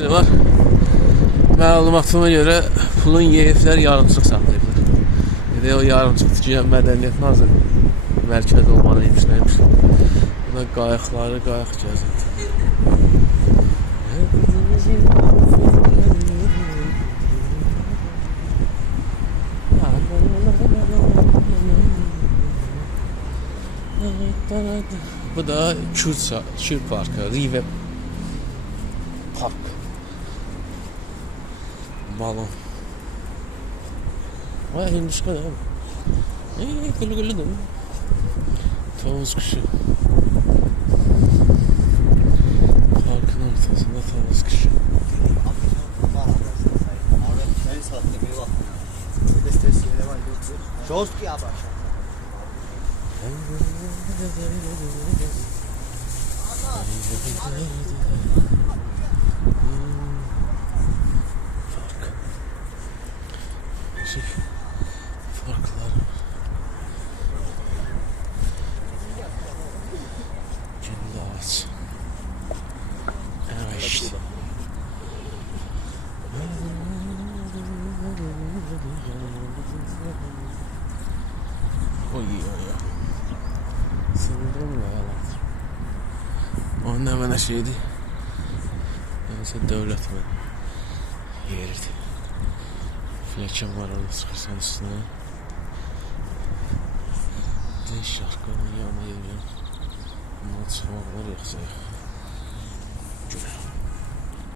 Var. Məlumatıma görə pulun YF-lər yarımçıq saxlayıblar. O yarımçıq tikiyən Mədəniyyət Naziri mərkəz olmalıymış, neymiş. Buna qayıqları, qayıq gəzir. Bu da Kür Parkı, Rive Park. Balon. Vay hinduşka da. Gülü gülü de. Tavus kuşu. Parkın ortasında tavus kuşu. Жесткий абаш. Farklar. Güllü ağaç. Evet işte. Oy oy. Sınırım ya yalan. O ne bana şeydi. Neyse devlet mi? Yerdi. Fleçem var orada sıkırsan üstüne. Değiş şarkının yanına geliyor. Bundan çıkmaklar yoksa. Güzel.